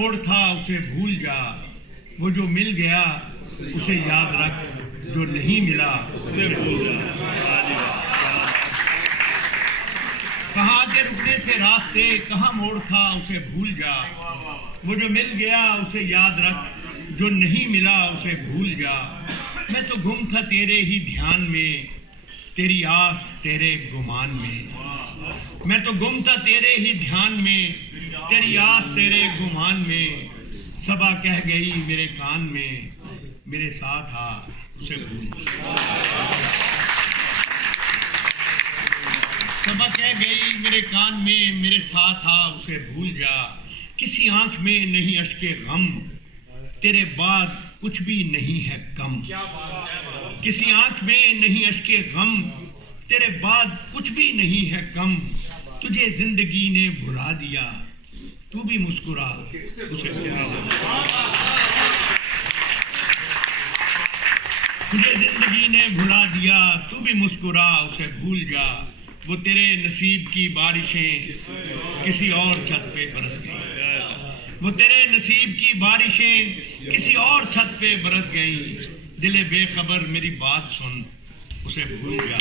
मोड़ था उसे भूल जा, वो जो मिल गया उसे याद रख, जो नहीं मिला उसे भूल जा। कहाँ के रुकने थे रास्ते, कहाँ मोड़ था उसे भूल जा, वो जो मिल गया उसे याद रख, जो नहीं मिला उसे भूल जा। मैं तो गुम था तेरे ही ध्यान में, तेरी आस तेरे गुमान में। मैं तो गुम था तेरे ही ध्यान में, तेरी आस तेरे गुमान में। सबा कह गई मेरे कान में, मेरे साथ आ उसे भूल जा। सबा कह गई मेरे कान में, मेरे साथ आ उसे भूल जा। किसी आंख में नहीं अश्के गम, तेरे बाद कुछ भी नहीं है कम। किसी आंख में नहीं अश्के गम, तेरे बाद कुछ भी नहीं है कम। तुझे जिंदगी ने भुला दिया, तू भी मुस्कुरा उसे भूल जा। तुझे जिंदगी ने भुला दिया, तू भी मुस्कुरा उसे भूल जा। वो तेरे नसीब की बारिशें किसी और छत पे बरस गई, वो तेरे नसीब की बारिशें किसी और छत पे बरस गई। दिले बेखबर मेरी बात सुन उसे भूल जा।